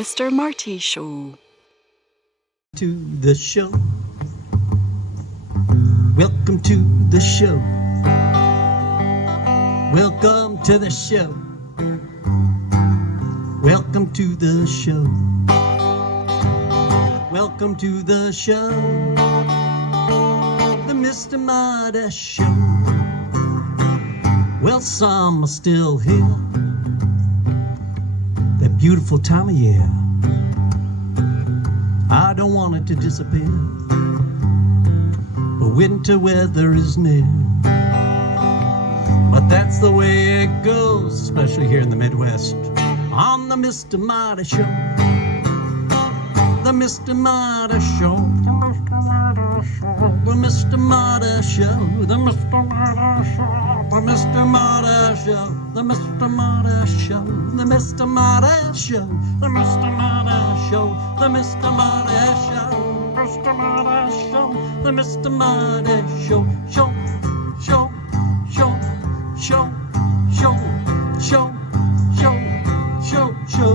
Mr. Marty Show. To the show. Welcome to the show. Welcome to the show. Welcome to the show. Welcome to the show. The Mr. Marty Show. Well, some are still here. That beautiful time of year. I don't want it to disappear. But winter weather is near. But that's the way it goes, especially here in the Midwest. On the Mr. Marty Show. The Mr. Marty Show. The Mr. Marty Show. The Mr. Marty Show. The Mr. Marty Show. The Mr. Marty Show. The Mr. Marty Show. The Mr. Marty Show. The Mr. Marty Show. Mr. Marty Show. The Mr. Marty Show. Show. Show. Show. Show. Show. Show. Show. Show. Show.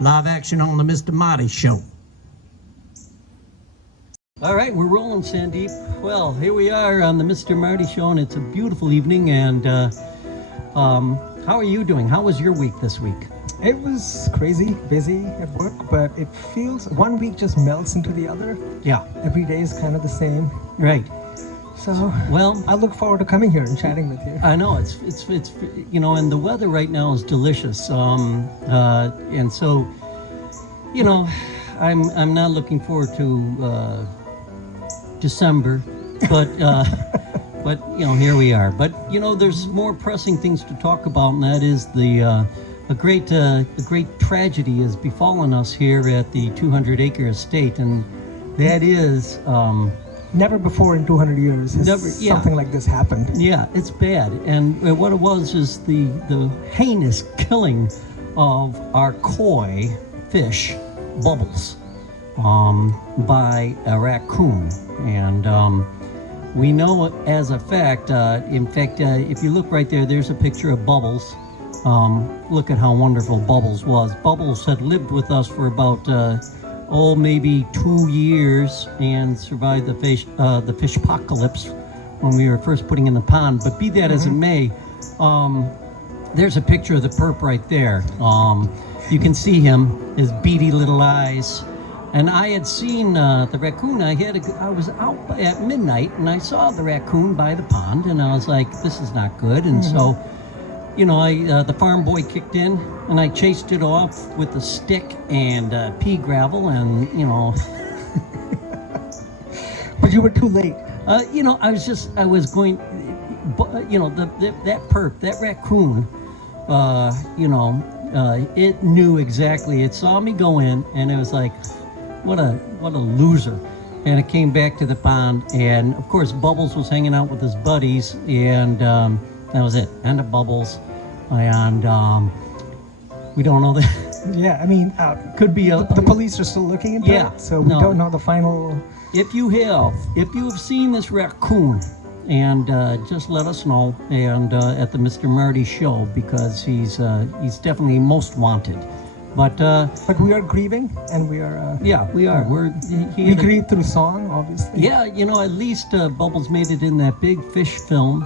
Live action on the Mr. Marty Show. All right, we're rolling, Sandeep. Well, here we are on the Mr. Marty Show, and it's a beautiful evening. And how are you doing? How was your week this week? It was crazy, busy at work, but it feels one week just melts into the other. Yeah. Every day is kind of the same. Right. So, well, I look forward to coming here and chatting with you. I know it's you know, and the weather right now is delicious. And so, you know, I'm not looking forward to December, but but you know, here we are. But you know, there's more pressing things to talk about, and that is a great tragedy has befallen us here at the 200-acre estate, and that is. Never before in 200 years has something like this happened. Yeah, it's bad. And what it was is the heinous killing of our koi fish, Bubbles, by a raccoon. And we know as a fact, if you look right there, there's a picture of Bubbles. Look at how wonderful Bubbles was. Bubbles had lived with us for about maybe 2 years and survived the fish apocalypse when we were first putting in the pond. But be that as it may, there's a picture of the perp right there. You can see him, his beady little eyes. And I had seen the raccoon. I was out at midnight and I saw the raccoon by the pond, and I was like, this is not good. And so, you know, the farm boy kicked in, and I chased it off with a stick and pea gravel, and you know. But you were too late. You know, I was going, you know, that raccoon, you know, it knew exactly. It saw me go in, and it was like, what a loser. And it came back to the pond, and of course Bubbles was hanging out with his buddies, and that was it. End of Bubbles. And we don't know that. Yeah, I mean, could be the police are still looking into it, so we don't know the final. If you have seen this raccoon, and just let us know, and at the Mr. Marty Show, because he's definitely most wanted. But we are grieving, and we are. Yeah, we are. We grieve through song, obviously. Yeah, you know, at least Bubbles made it in that big fish film,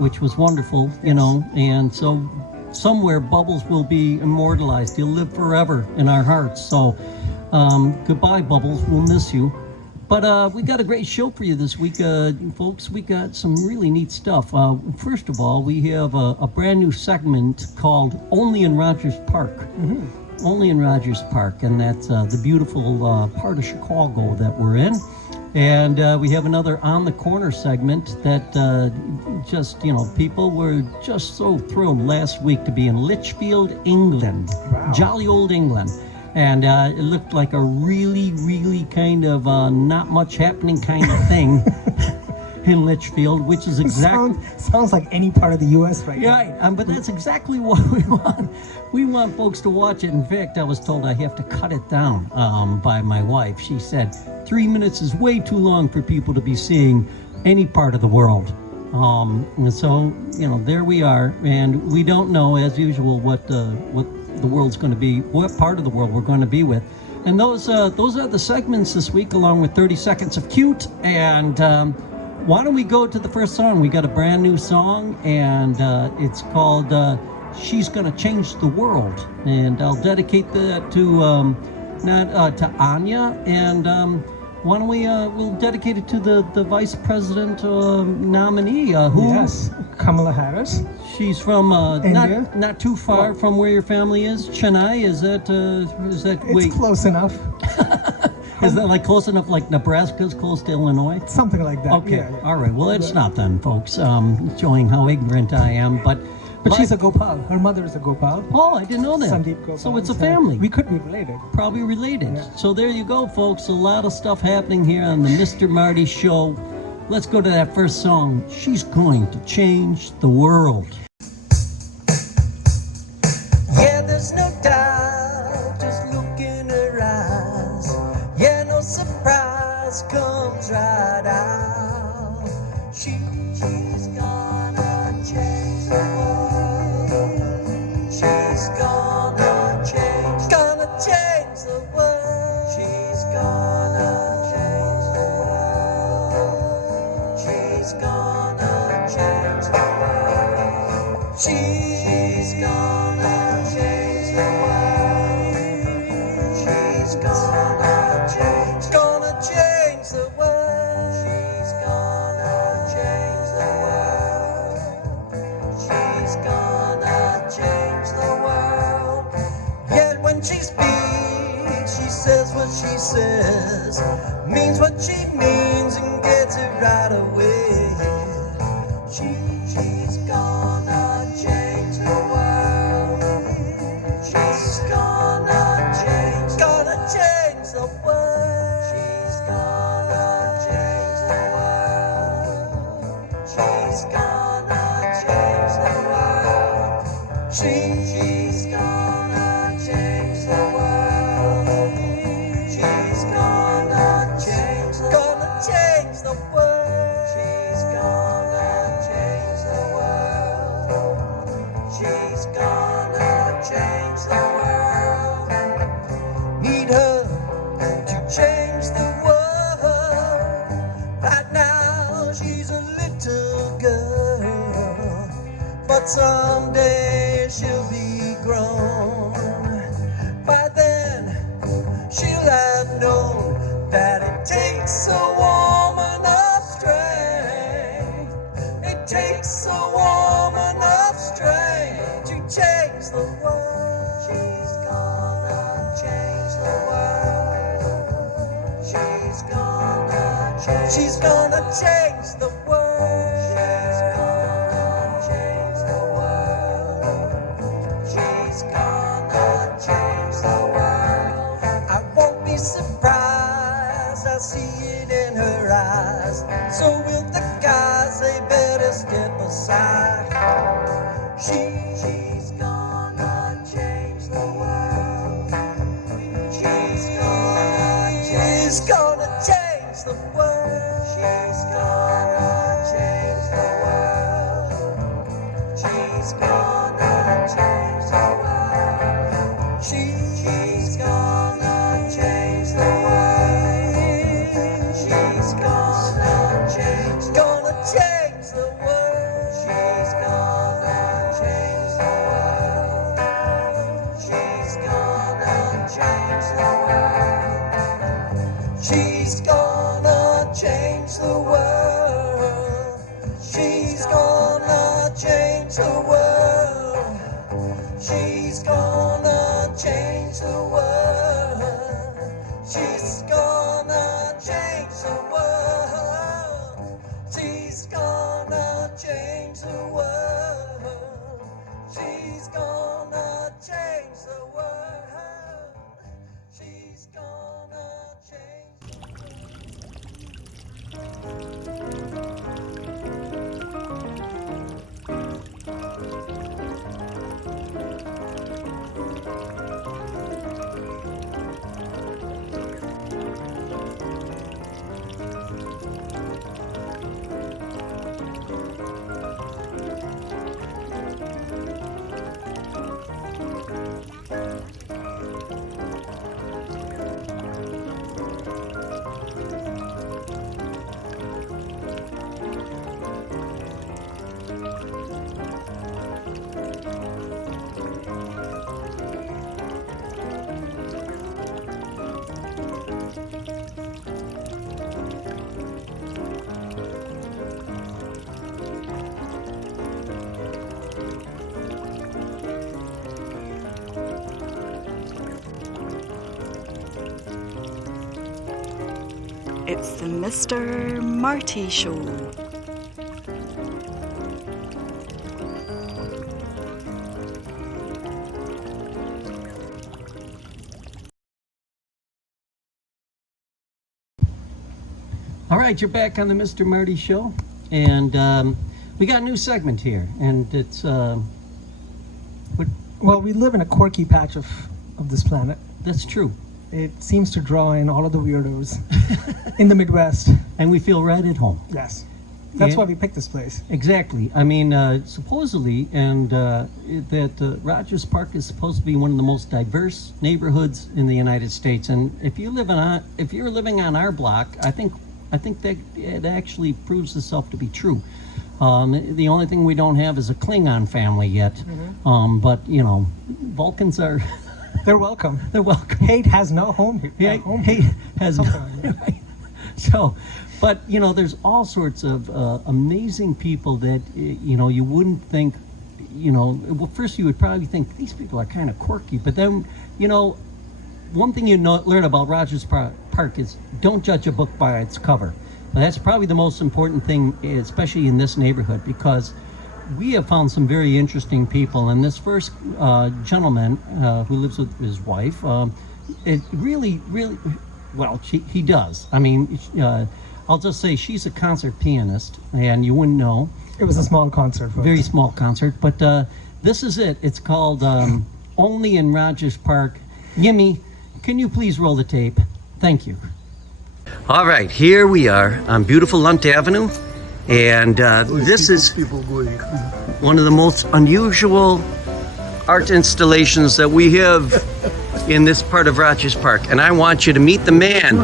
which was wonderful. You know, and so somewhere Bubbles will be immortalized. He'll live forever in our hearts. So goodbye, Bubbles. We'll miss you. But we got a great show for you this week, folks. We got some really neat stuff. First of all, we have a brand new segment called Only in Rogers Park. Only in Rogers Park, and that's the beautiful part of Chicago that we're in. And we have another On the Corner segment that just, you know, people were just so thrilled last week to be in Lichfield, England. Wow. Jolly old England. And it looked like a really, really kind of not much happening kind of thing. in Litchfield, which is exactly. Sounds like any part of the U.S. right now. Right, but that's exactly what we want. We want folks to watch it. In fact, I was told I have to cut it down by my wife. She said 3 minutes is way too long for people to be seeing any part of the world. And so, there we are, and we don't know, as usual, what the world's going to be, what part of the world we're going to be with. And those are the segments this week, along with 30 Seconds of Cute. And why don't we go to the first song? We got a brand new song, and it's called She's Gonna Change the World. And I'll dedicate that to to Anya, and why don't we'll dedicate it to the vice president nominee, who? Yes, Kamala Harris. She's from India. not too far from where your family is. Chennai, is that It's close enough. Is that like close enough, like Nebraska's close to Illinois? Something like that. Okay, Yeah. all right. Well, it's not then, folks. Showing how ignorant I am, but she's a Gopal. Her mother is a Gopal. Oh, I didn't know that. Sandeep Gopal. So it's a family. We could be related. Probably related. Yeah. So there you go, folks. A lot of stuff happening here on the Mr. Marty Show. Let's go to that first song. She's going to change the world. Yeah, there's no doubt, just look in her eyes. Yeah, no surprise comes right out. She's gonna change the world. She's gonna change the world. She's gonna change the world. She's gonna change the world. She's gonna change the world. She's gonna change the world. She's gonna change the world. She's gonna change the world. Yet when she speaks, she says what she says, means what she means, and gets it right away. She's gonna change the world. She's gonna change the world. She's gonna change the world. She's gonna change the world. She's gonna change the world. She's gonna change the world. She's gonna change the world. She's gonna change the world. Need her to change the world. Right now she's a little girl, but someday she'll be grown. By then she'll have known that it takes a woman of strength. It takes a woman of strength to change the world. She's gonna change the world. She's gonna change the world. She's gonna change the world. She's gonna change the world. I won't be surprised, I see it in her eyes. So will the guys, they better step aside. She's gonna change the world. She's gonna change the world. She's gonna change the world. She's gonna change the world. She's gonna change the world. She's gonna change the world. She's gonna change the world. She's gonna change the world. She's gonna change the world. She's gonna change the world. She's gonna change the world. She's gonna change the world. She's gonna change the world. She's gonna change the world. She's gonna change the world. It's the Mr. Marty Show. All right, you're back on the Mr. Marty Show, and we got a new segment here, and it's Well, we live in a quirky patch of this planet. that's true, It seems to draw in all of the weirdos in the Midwest. and we feel right at home. Yes. That's Yeah. why we picked this place. Exactly. I mean, supposedly, and that Rogers Park is supposed to be one of the most diverse neighborhoods in the United States. And if you're living on our block, I think that it actually proves itself to be true. The only thing we don't have is a Klingon family yet. But you know, Vulcans are They're welcome. they're welcome. Hate has no home here. Hate, home hate here. has Something like that. right. So, but you know, there's all sorts of amazing people that you know you wouldn't think. You know, well, first you would probably think these people are kind of quirky, but then you know, one thing you learn about Rogers Park is don't judge a book by its cover. And that's probably the most important thing, especially in this neighborhood, because we have found some very interesting people. And this first gentleman who lives with his wife, it really, well, he does. I mean, I'll just say she's a concert pianist, and you wouldn't know. It was a small concert. Folks. Very small concert, but this is it. It's called Only in Rogers Park. Yimmy, can you please roll the tape? Thank you. All right, here we are on beautiful Lunt Avenue, and this is one of the most unusual art installations that we have in this part of Rogers Park, and I want you to meet the man.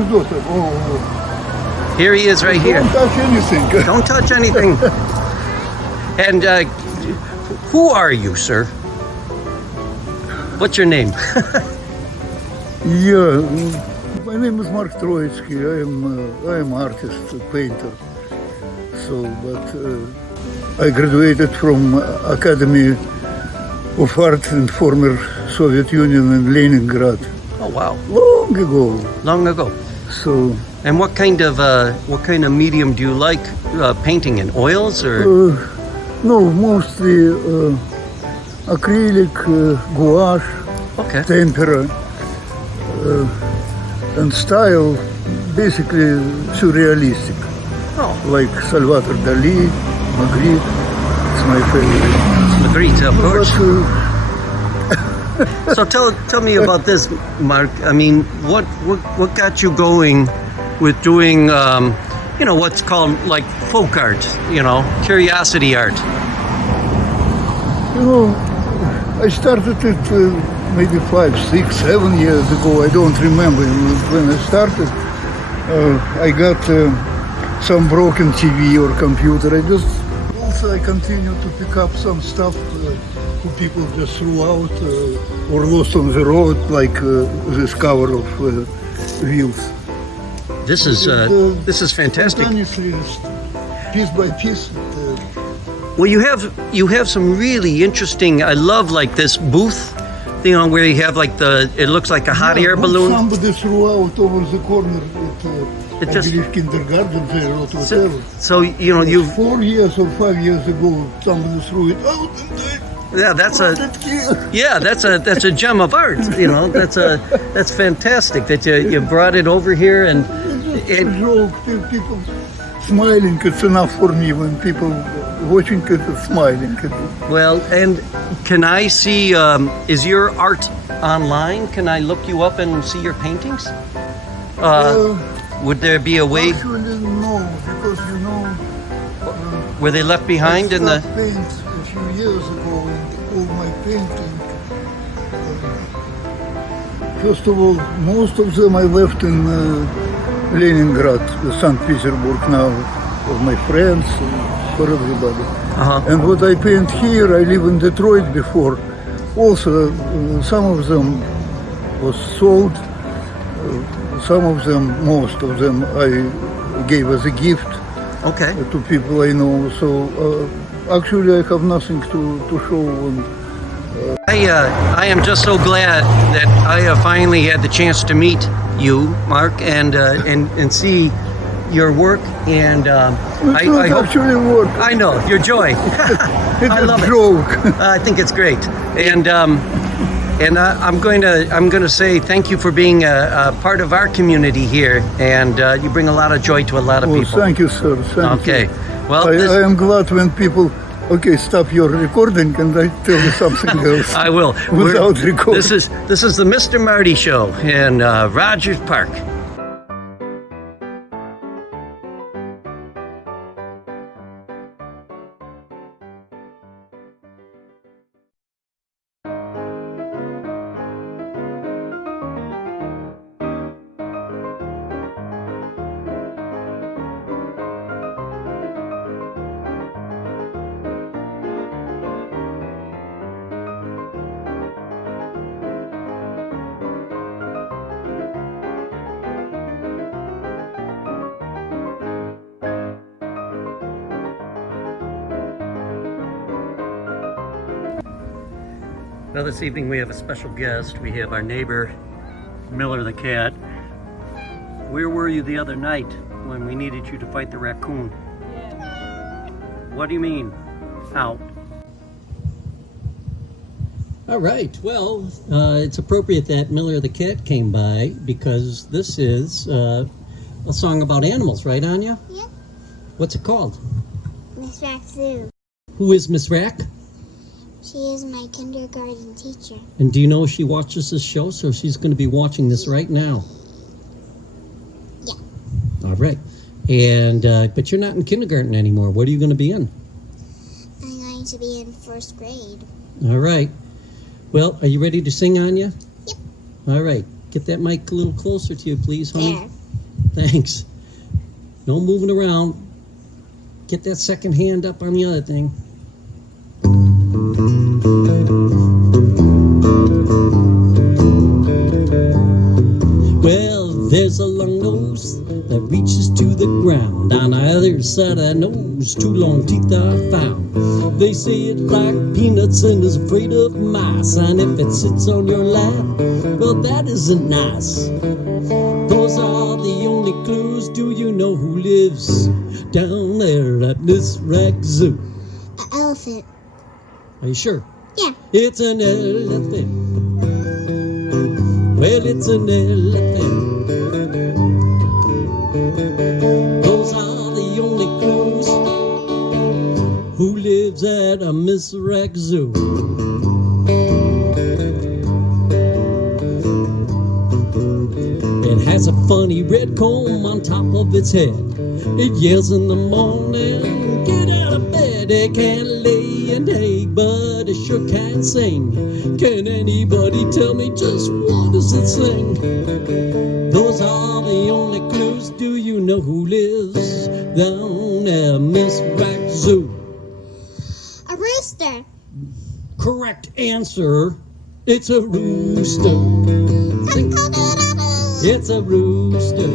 Here he is right here. Don't touch anything. Don't touch anything. And who are you, sir? What's your name? Yeah, my name is Mark Troitsky. I am artist, painter. So, but I graduated from Academy of Art in former Soviet Union in Leningrad Oh wow, long ago. long ago. So, And what kind of medium do you like painting in? Oils or? no, mostly acrylic, gouache, Okay. tempera, and style basically surrealistic, Oh, like Salvador Dali, Magritte. It's my favorite. Magritte, of course. But, So tell me about this, Mark. I mean, what got you going with doing, you know, what's called like folk art, you know, curiosity art? you know, I started it maybe 5, 6, 7 years ago. I don't remember when I started. I got some broken TV or computer. I continue to pick up some stuff who people just threw out or lost on the road, like this cover of Wheels. This is fantastic. Spontaneously, piece by piece. Well, you have some really interesting. I love like this booth, you know, where you have like it looks like a hot air balloon. Somebody threw out over the corner It at just- I believe kindergarten there or whatever. So you know you 4 years or 5 years ago, somebody threw it out and they yeah that's a brought it here. yeah that's a gem of art. You know that's fantastic that you brought it over here and It's a joke. People smiling, it's enough for me. When people watching it, it's smiling. well, and can I see is your art online? Can I look you up and see your paintings? Would there be a way? Actually, no, because you know, Were they left behind I in the? stopped paint a few years ago, and all my painting. First of all, most of them I left in Leningrad, St. Petersburg now, for my friends, for everybody. Uh-huh. And what I paint here, I live in Detroit before. Also, some of them was sold. Some of them, most of them, I gave as a gift Okay. to people I know. So actually, I have nothing to show. And I am just so glad that I have finally had the chance to meet you, Mark, and see your work, and It's not hope. actually work. I know your joy. It's I a love it. joke. I think it's great, and I'm going to say thank you for being a part of our community here, and you bring a lot of joy to a lot of Well, people. thank you, sir. Thank Okay, you. well, I am glad when people, okay, stop your recording and I tell you something else. I will. Without recording. This is the Mr. Marty Show in Rogers Park. Now this evening we have a special guest. We have our neighbor, Miller the cat. Where were you the other night when we needed you to fight the raccoon? What do you mean, out? All right. Well, it's appropriate that Miller the cat came by because this is a song about animals, right, Anya? Yep. What's it called? Miss Rack Zoo. Who is Miss Rack? She is my kindergarten teacher. And do you know she watches this show? So she's going to be watching this right now. Yeah. All right. And but you're not in kindergarten anymore. What are you going to be in? I'm going to be in first grade. All right. Well, are you ready to sing, Anya? Yep. All right. Get that mic a little closer to you, please, honey. There. Thanks. No moving around. Get that second hand up on the other thing. Well, there's a long nose that reaches to the ground. On either side of that nose, two long teeth are found. They say it like peanuts and is afraid of mice. And if it sits on your lap, well, that isn't nice. Those are the only clues. Do you know who lives down there at Miss Rack Zoo? An elephant. Are you sure? Yeah. It's an elephant. Well, it's an elephant. Those are the only clues. Who lives at a Miss Rack Zoo? It has a funny red comb on top of its head. It yells in the morning, get out of bed. It can't lay an egg, but it sure can sing. Can anybody tell me just what does it sing? Those are the only clues. Do you know who lives down at Miss Rack Zoo? A rooster. Correct answer. It's a rooster. It's a rooster.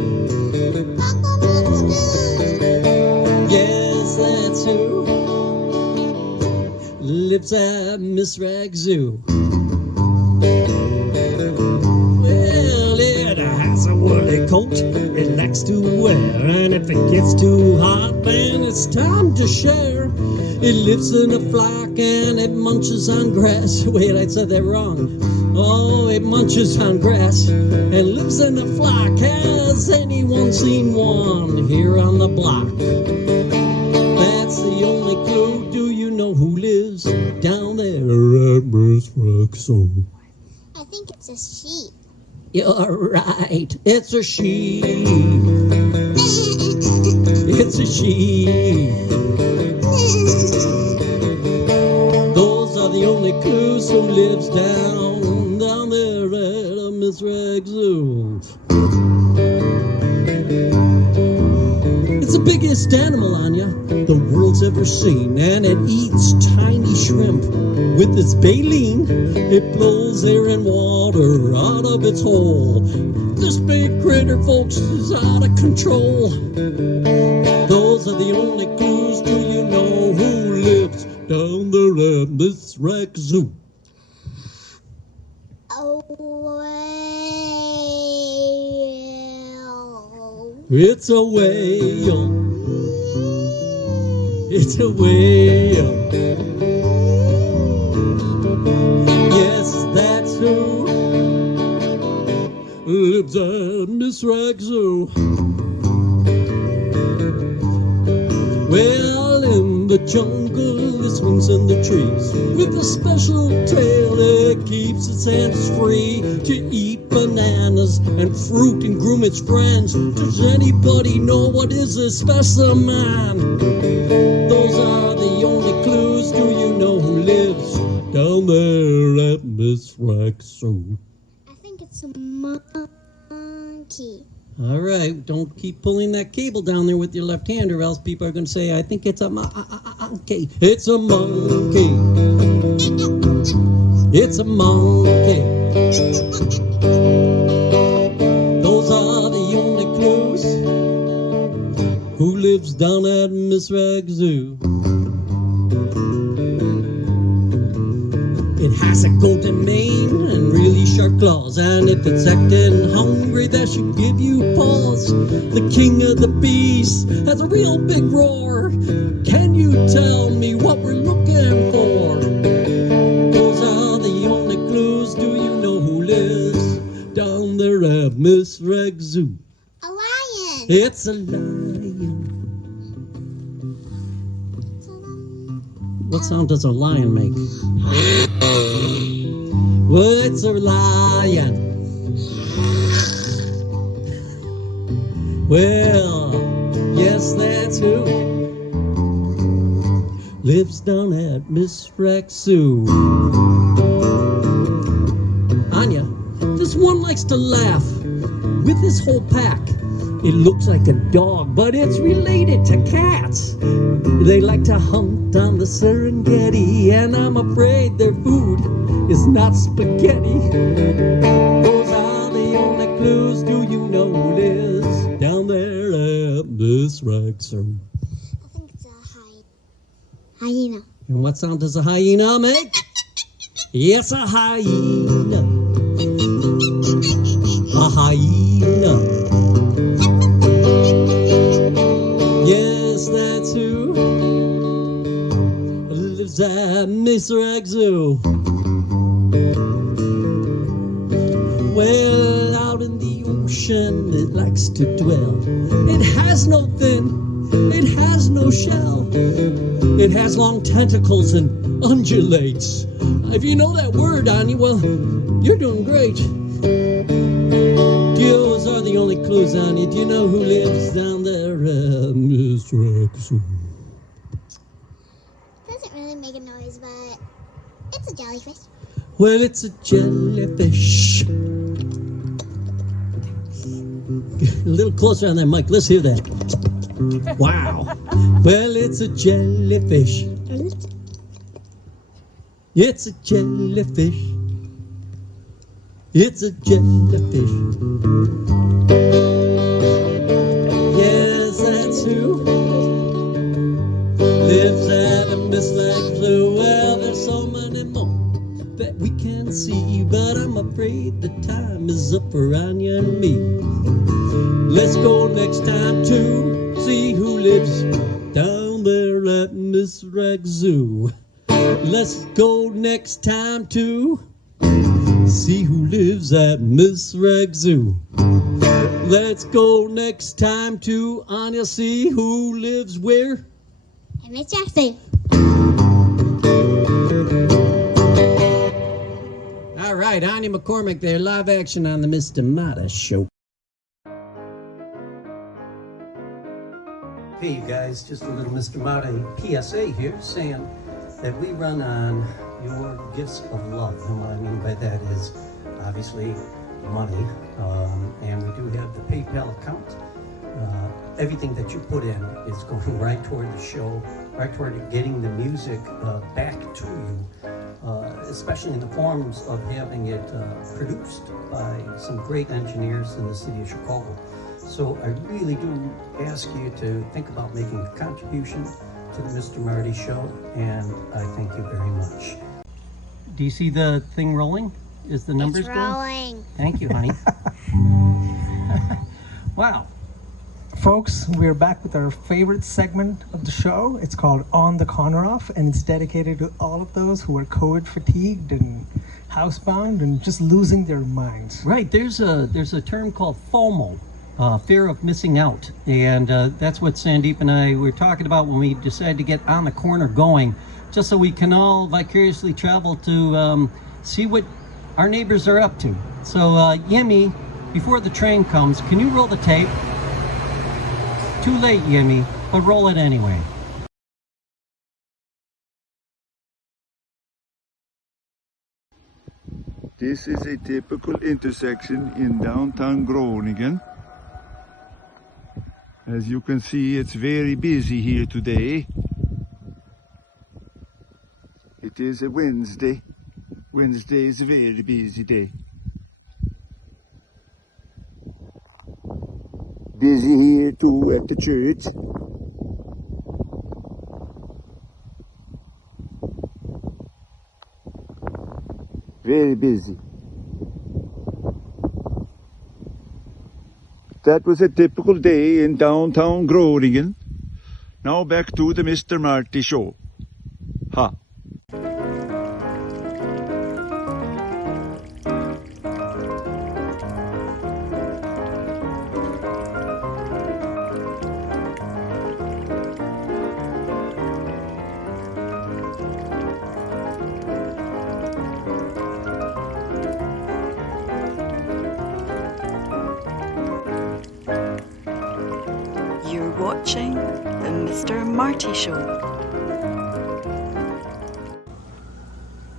Yes, that's who lives at Miss Rack Zoo. Well, it has a woolly coat it likes to wear, and if it gets too hot, then it's time to share. It lives in a flock and it munches on grass. Wait, I said that wrong. Oh, it munches on grass and lives in a flock. Has anyone seen one here on the block? That's the only clue. Do you know who lives down there at Miss Rack Zoo? I think it's a sheep. You're right. It's a sheep. It's a sheep. Those are the only clues. Who lives down there at a Miss Rack Zoo? It's the biggest animal, Anya, the world's ever seen, and it eats tiny shrimp with its baleen. It blows air and water out of its hole. This big critter, folks, is out of control. Those are the only clues. Do you know who lives down there at Miss Rack Zoo? Oh, well. It's a whale. It's a whale. Yes, that's who lives at Miss Rag Zoo. Well, in the jungle, it swings in the trees with a special tail that keeps its hands free to eat bananas and fruit and groom its friends. Does anybody know what is a specimen? Those are the only clues. Do you know who lives down there at Miss Rag Zoo? I think it's a monkey. All right, don't keep pulling that cable down there with your left hand, or else people are going to say, I think it's a monkey. It's a monkey. It's a monkey. Those are the only clues. Who lives down at Miss Rag Zoo? It has a golden mane and really sharp claws, and if it's acting hungry, that should give you pause. The king of the beasts has a real big roar. Can you tell me what we're looking for? Those are the only clues. Do you know who lives down there at Miss Rag Zoo? A lion. It's a lion. What sound does a lion make? Well, it's a lion. Well, yes, that's who lives down at Miss Rag Zoo. Anya, this one likes to laugh with his whole pack. It looks like a dog, but it's related to cats. They like to hunt on the Serengeti, and I'm afraid their food is not spaghetti. Those are the only clues. Do you know who lives down there at Miss Rag Zoo? I think it's a hyena. And what sound does a hyena make? Yes, a hyena. A hyena. Yes, that's who lives at Miss Rag Zoo. Well, out in the ocean it likes to dwell. It has no fin, it has no shell. It has long tentacles and undulates. If you know that word, Anya, well, you're doing great. Those are the only clues, Anya. Do you know who lives down there at Miss Rag Zoo? Doesn't really make a noise, but it's a jellyfish. Well, it's a jellyfish. A little closer on that mic. Let's hear that. Wow. Well, it's a jellyfish. It's a jellyfish. It's a jellyfish. Yes, that's who lives at a Miss Rag Zoo. Well, there's so many more that we can see, but I'm afraid the time is up for Anya and me. Let's go next time to see who lives down there at Miss Rag Zoo. Let's go next time to see who lives at Miss Rag Zoo. Let's go next time to Anya, see who lives where? And Miss Jackson. All right, Anya McCormick there, live action on the Mr. Marty Show. Hey, you guys, just a little Mr. Marty PSA here saying that we run on your gifts of love. And what I mean by that is obviously money, and we do have the PayPal account. Everything that you put in is going right toward the show, right toward getting the music back to you, especially in the forms of having it produced by some great engineers in the city of Chicago. So I really do ask you to think about making a contribution to the Mr. Marty Show, and I thank you very much. Do you see the thing rolling? Is the numbers It's rolling. Thank you, honey. Wow. Folks, we're back with our favorite segment of the show. It's called On the Corner Off, and it's dedicated to all of those who are COVID fatigued and housebound and just losing their minds. Right, there's a term called FOMO, fear of missing out, and that's what Sandeep and I were talking about when we decided to get On the Corner going, just so we can all vicariously travel to see what our neighbors are up to. So, Yemi, before the train comes, can you roll the tape? Too late, Yemi, but roll it anyway. This is a typical intersection in downtown Groningen. As you can see, it's very busy here today. It is a Wednesday. Wednesday is a very busy day. Busy here too at the church. Very busy. That was a typical day in downtown Groningen. Now back to the Mr. Marty show. Ha! You're watching the Mr. Marty Show.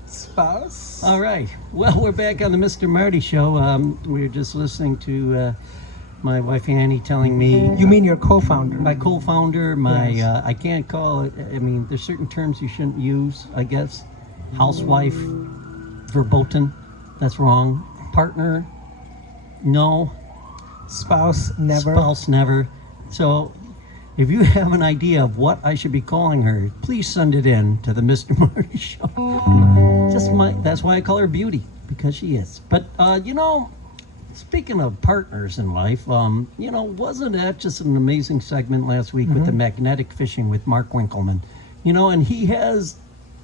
Spouse? All right. Well, we're back on the Mr. Marty Show. We were just listening to my wife Annie telling me. You mean your co-founder? My co-founder, my Yes. I can't call it. I mean, there's certain terms you shouldn't use. I guess housewife, verboten. That's wrong. Partner, no. Spouse? Never. Spouse, never. So, if you have an idea of what I should be calling her, please send it in to the Mr. Marty Show. That's why I call her Beauty, because she is. But speaking of partners in life, wasn't that just an amazing segment last week with the magnetic fishing with Mark Winkelman? And he has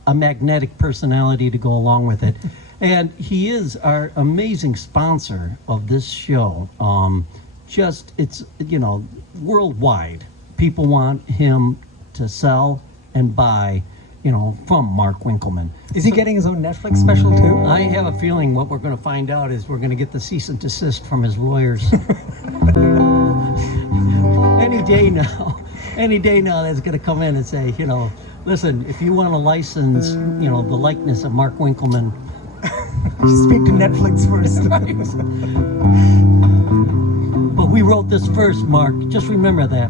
a magnetic personality to go along with it. And he is our amazing sponsor of this show. It's worldwide. People want him to sell and buy, from Mark Winkelman. Is he getting his own Netflix special too? I have a feeling what we're going to find out is we're going to get the cease and desist from his lawyers. Any day now that's going to come in and say, listen, if you want to license, the likeness of Mark Winkelman, Speak to Netflix first. But we wrote this first, Mark. Just remember that.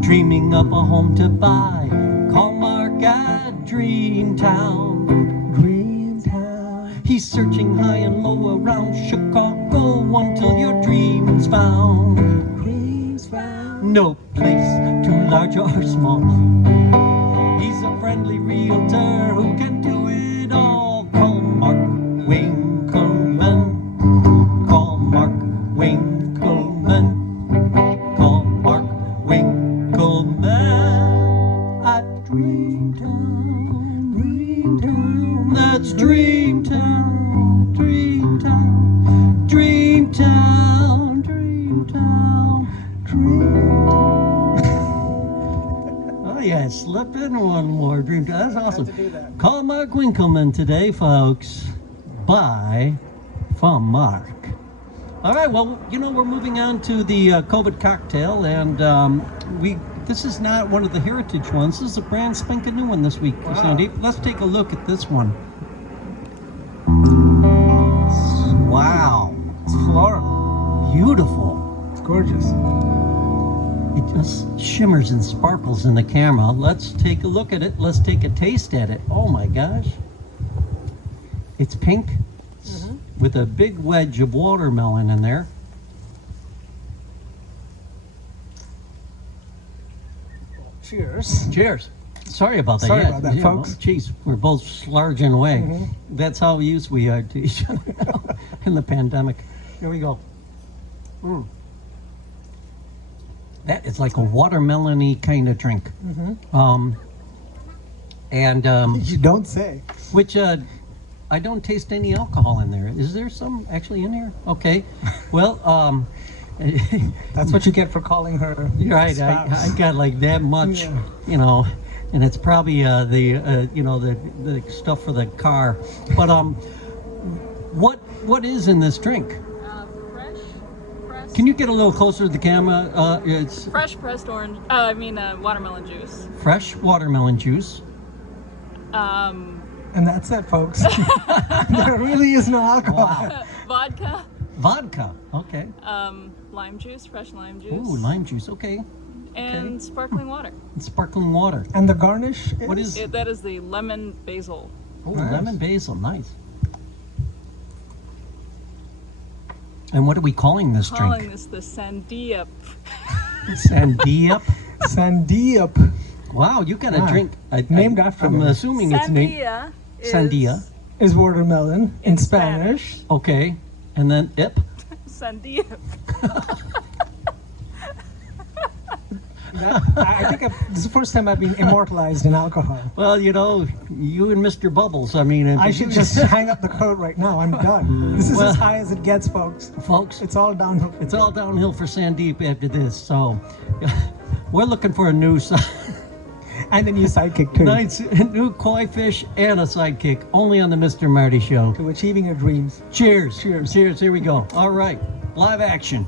Dreaming up a home to buy. Call Mark at Dreamtown. Dreamtown. He's searching high and low around Chicago until your dreams found. Dreams found. No place too large or small. He's a friendly realtor who can do it all. Call Mark Winkelman. Call Mark Winkelman. Call Mark Winkelman at Dreamtown. Dreamtown. That's Dreamtown. Dreamtown. Dreamtown. Dreamtown. Oh yeah, slip in one more Dreamtown. That's awesome. Call Mark Winkelman today, folks. Buy from Mark. All right, well, we're moving on to the COVID cocktail, and this is not one of the heritage ones. This is a brand spanking new one this week, Sandeep. Let's take a look at this one. Wow. It's floral. Beautiful. It's gorgeous. It just shimmers and sparkles in the camera. Let's take a look at it. Let's take a taste at it. Oh my gosh. It's pink with a big wedge of watermelon in there. Cheers. Cheers. Sorry about that. Sorry about that, folks. Geez, we're both slurging away. That's how used we are to each other now in the pandemic. Here we go. That is like a watermelon-y kind of drink. You don't say. Which I don't taste any alcohol in there. Is there some actually in here? Okay. Well, That's what you get for calling her. you're right. spouse. I got like that much, Yeah. you know, and it's probably the stuff for the car. But what is in this drink? Fresh pressed. Can you get a little closer to the camera? It's Fresh pressed orange. Watermelon juice. fresh watermelon juice. And that's it, folks. There really is no alcohol. Vodka. Vodka. Okay. Lime juice. Fresh lime juice. Ooh, lime juice. Okay. And sparkling water. And sparkling water. And the garnish is? What is? That is the lemon basil. Oh, Nice. lemon basil. Nice. And what are we calling this Calling drink? this the sandia. Sandia. Sandia. Wow, you got a Wow. drink. Named after I'm me. assuming it's named Sandia. is Sandia. Is watermelon in In Spanish. Okay. And then ip. Sandia. I think this is the first time I've been immortalized in alcohol. Well, you know, you and Mr. Bubbles. I mean, I should just hang up the coat right now. I'm done. This is Well- as high as it gets, folks. folks. It's all downhill. It's all downhill for Sandeep after this. So, we're looking for a new And a new sidekick, too. new koi fish and a sidekick. Only on the Mr. Marty Show. To achieving your dreams. Cheers. Cheers. Cheers. Here we go. All right. Live action.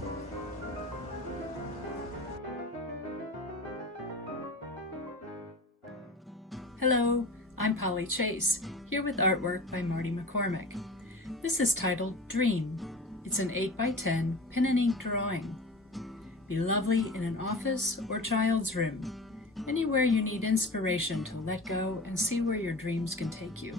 Hello, I'm Polly Chase, here with artwork by Marty McCormick. This is titled Dream. It's an 8x10 pen and ink drawing. Be lovely in an office or child's room, anywhere you need inspiration to let go and see where your dreams can take you.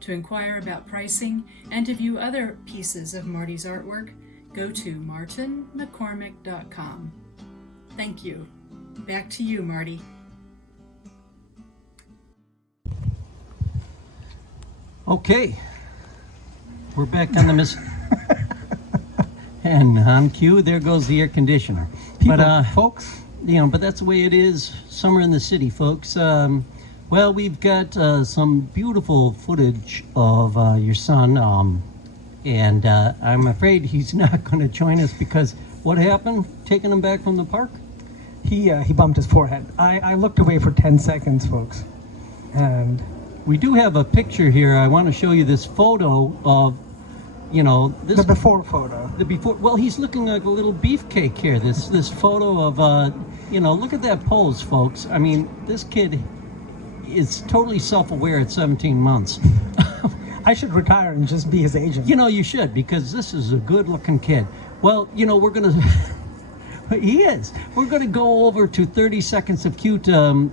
To inquire about pricing and to view other pieces of Marty's artwork, go to martinmccormick.com. Thank you. Back to you, Marty. Okay. We're back on the Miss. And on cue, there goes the air conditioner. People, folks. You know, but that's the way it is. Summer in the city, folks. Well, we've got some beautiful footage of your son, and I'm afraid he's not going to join us because what happened? Taking him back from the park? He bumped his forehead. I looked away for 10 seconds, folks. And We do have a picture here. I want to show you this photo of, you know, this the before photo. the before. Well, he's looking like a little beefcake here. This photo of, you know, look at that pose, folks. I mean, this kid is totally self-aware at 17 months. I should retire and just be his agent. You know, you should, because this is a good-looking kid. Well, you know, we're gonna. He is. We're going to go over to 30 Seconds of Cute.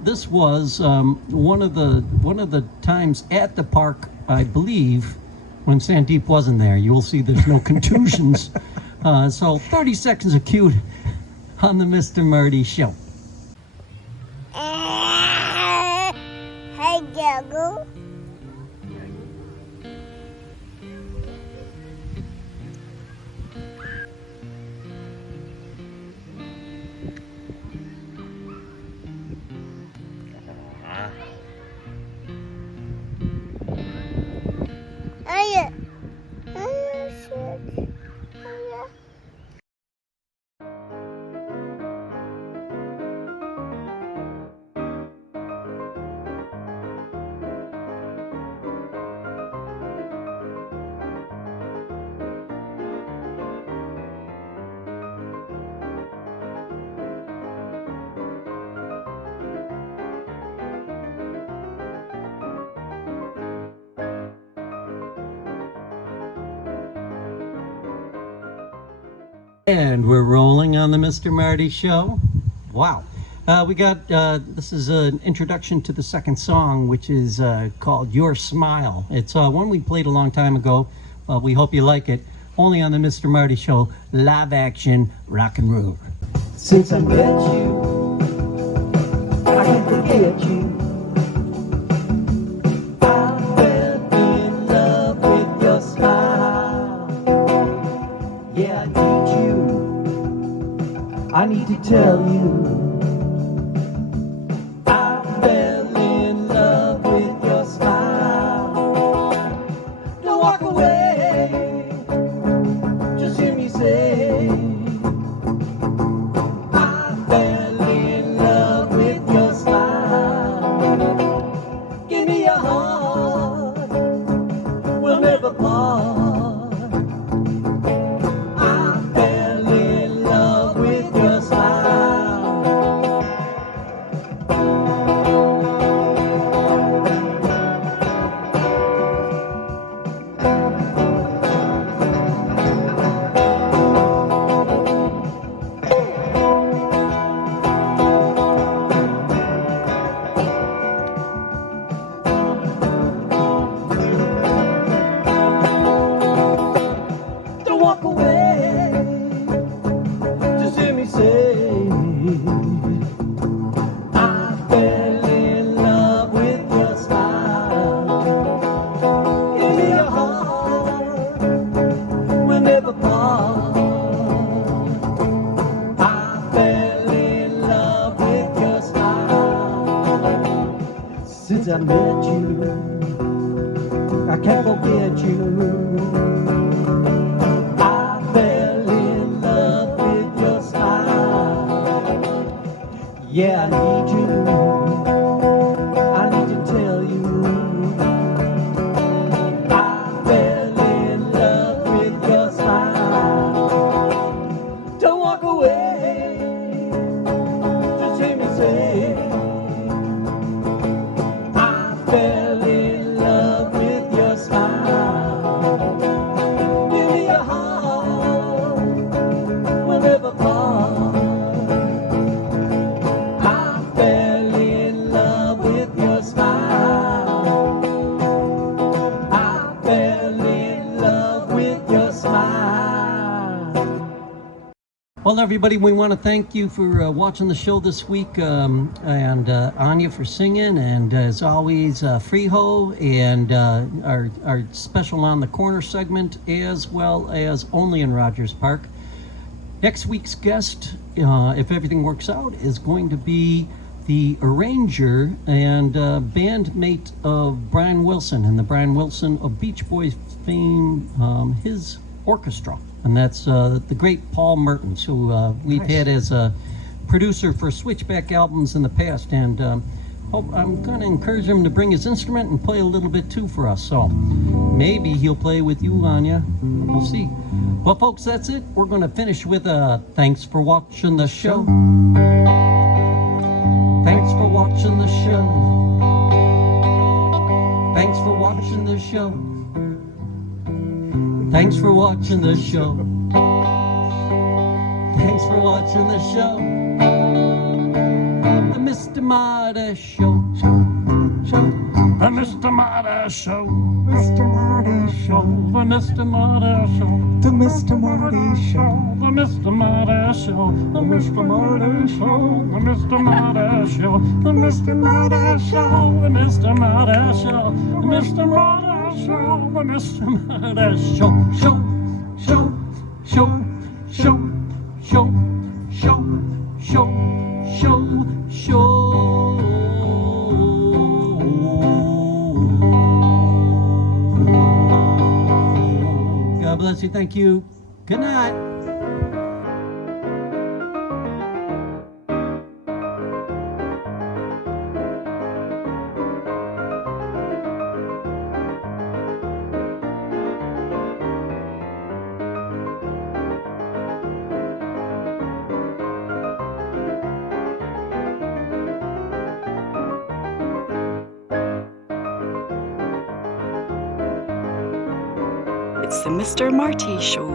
This was one of the times at the park, I believe, when Sandeep wasn't there. You'll see there's no contusions. So 30 Seconds of Cute on the Mr. Marty Show. Hey, Juggle. Hiya. Hiya, shit. Hiya. And we're rolling on the Mr. Marty Show. Wow. We got, this is an introduction to the second song, which is called Your Smile. It's one we played a long time ago. We hope you like it. Only on the Mr. Marty Show, live action, rock and roll. Since I met you, I can't forget you. I fell in love with your smile. Yeah, I need you. I need need to tell you, I fell in love with your smile. Don't walk away, just hear me say, I fell in love with your smile. Give me your heart, we'll never part. I fell in love with your smile. Don't walk away, just hear me say, I fell in love with your smile. Give me your heart, we'll never part. I fell in love with your smile. Since I met you, I can't forget you. I fell in love with your smile. Yeah, I need you. I need to tell you, I fell in love with your smile. Don't walk away, just hear me say, I fell in love with your smile. Give me your heart, we'll never part. I fell in love with your smile. I fell in love with your smile. Well, everybody, we want to thank you for watching the show this week, and Anya for singing, and as always, Freeho, and our special On the Corner segment, as well as Only in Rogers Park. Next week's guest, if everything works out, is going to be the arranger and bandmate of Brian Wilson, and the Brian Wilson of Beach Boys fame, his orchestra. And that's the great Paul Mertens, who we've had as a producer for Switchback albums in the past. And I'm going to encourage him to bring his instrument and play a little bit too for us. So maybe he'll play with you, Anya. We'll see. Well, folks, that's it. We're going to finish with thanks for watching the show. Thanks for watching the show. Thanks for watching the show. Thanks for watching the show. Thanks for watching the show. The Mr. Marty Show. The Mr. Marty Show. Mr. Marty Show. The Mr. Marty Show. The Mr. Marty Show. The Mr. Marty Show. The Mr. Marty Show. The Mr. Marty Show. The Mr. Marty Show. The Mr. Marty Show. The Mr. Marty Show. The Mr. Marty Show. Show. Show. Show. Show. Show. Show. Show. Show. Show. God bless you. Thank you. Good night. It's the Mr. Marty Show.